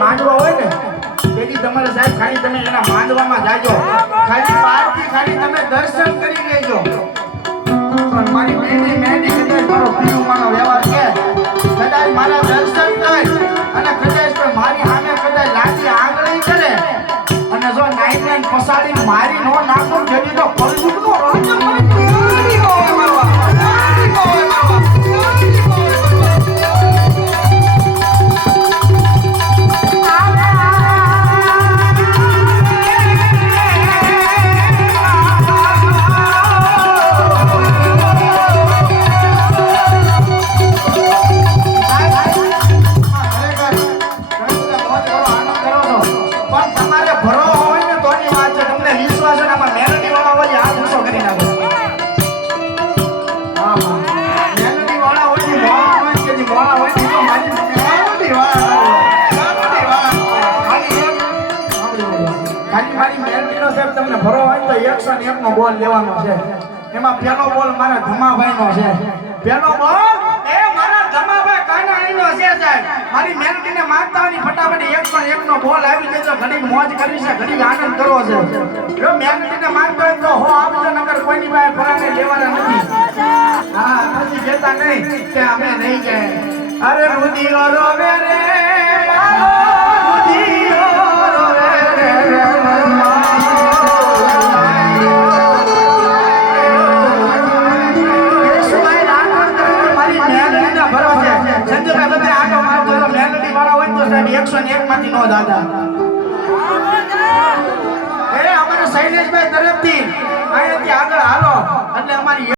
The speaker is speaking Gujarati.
માંડવા હોય ને તેથી તમારે સાહેબ ખાલી તમે એના માંડવામાં જાજો, ખાલી બહારથી ખાલી તમે દર્શન કરી લેજો. પણ મારી મહેંદી કદાચ મારો પીરુમાનો વ્યવહાર કે કદાચ મારા દર્શન થાય અને કદાચ પણ મારી સામે કદાચ લાગી આંગળી કરે અને જો નાઈને પસાડી મારી નો નાખો જેવી તો કલયુગનો રાજ મારી મારવા તમને ભરો હોય તો 101 નો બોલ લેવાનો છે. એમાં પહેલો બોલ મારા ધમાભાઈ નો છે. પહેલો બોલ એ મારા ધમાભાઈ કાનાણીનો છે સાહેબ. મારી મેલડીને માંગતાની ફટાફટ 101 નો બોલ આવી જજો. ઘણી મોજ કરી છે, ઘણી આનંદ કરવો છે. જો મેલડીને માંગતા હોય તો હો આવજો, નકર કોઈની પાસે ફરાને લેવાના નથી. હા પછી કહેતા નહીં કે અમે નહીં કે અરે રુદિયો રોવે રે રુદિયો રોવે રે સંજયભાઈ આટો મારતો 101 માંથી નો દાદા એ અમારા શૈલેષભાઈ તરફથી અહીંયાથી આગળ હાલો એટલે અમારી